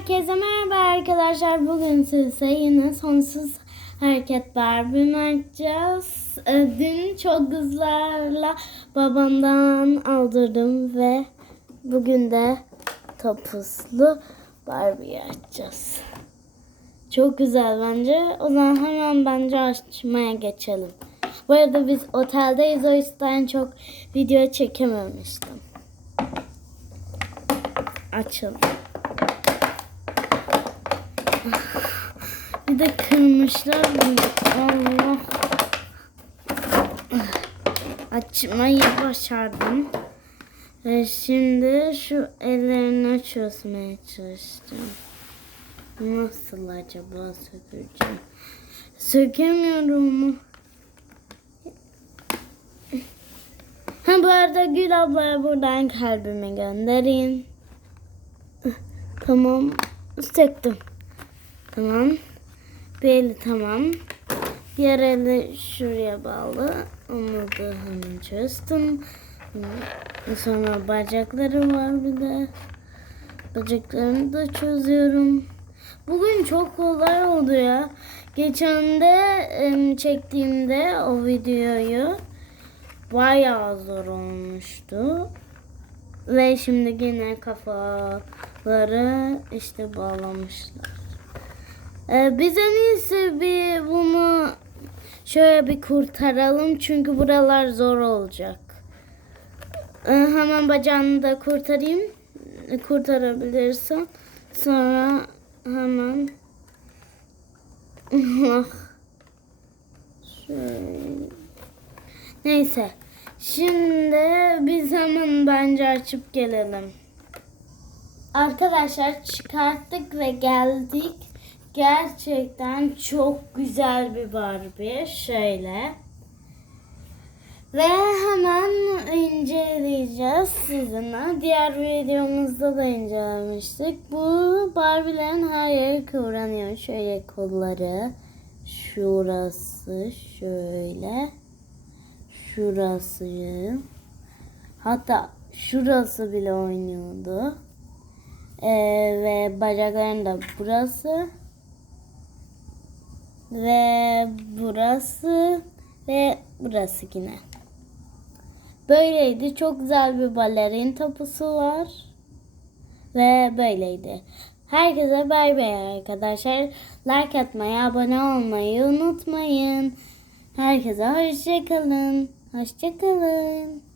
Herkese merhaba arkadaşlar. Bugün size yine sonsuz hareket Barbie yapacağız. Ee, Dün çok kızlarla babamdan aldırdım ve bugün de topuzlu Barbie açacağız. Çok güzel bence. O zaman hemen bence açmaya geçelim. Bu arada biz oteldeyiz o yüzden çok video çekememiştim. Açalım. Bir de kırmışlar. Allah. Açmayı başardım. Ve şimdi şu ellerini çözmeye çalışacağım. Nasıl acaba sökeceğim? Sökemiyorum. Ha bu arada Gül ablaya buradan kalbimi gönderin. Tamam. Söktüm. Tamam. Bir eli tamam. Diğer eli şuraya bağlı. Onu da hemen çözdüm. Sonra bacakları var bir de. Bacaklarını da çözüyorum. Bugün çok kolay oldu ya. Geçen de çektiğimde o videoyu bayağı zor olmuştu. Ve şimdi yine kafaları işte bağlamışlar. Ee, biz en iyisi bir bunu şöyle bir kurtaralım çünkü buralar zor olacak. Ee, hemen bacağını da kurtarayım. Ee, Kurtarabilirsem. Sonra hemen şöyle. Neyse. Şimdi biz hemen bence açıp gelelim. Arkadaşlar çıkarttık ve geldik. Gerçekten çok güzel bir Barbie. Şöyle. Ve hemen inceleyeceğiz sizinle. Diğer videomuzda da incelemiştik. Bu Barbie'lerin her yeri kıvranıyor. Şöyle kolları. Şurası şöyle. Şurası. Hatta şurası bile oynuyordu. Ee, ve bacakların da burası. Ve burası. Ve burası yine. Böyleydi. Çok güzel bir balerin topusu var. Ve böyleydi. Herkese bay bay arkadaşlar. Like atmayı, abone olmayı unutmayın. Herkese hoşçakalın. Hoşçakalın.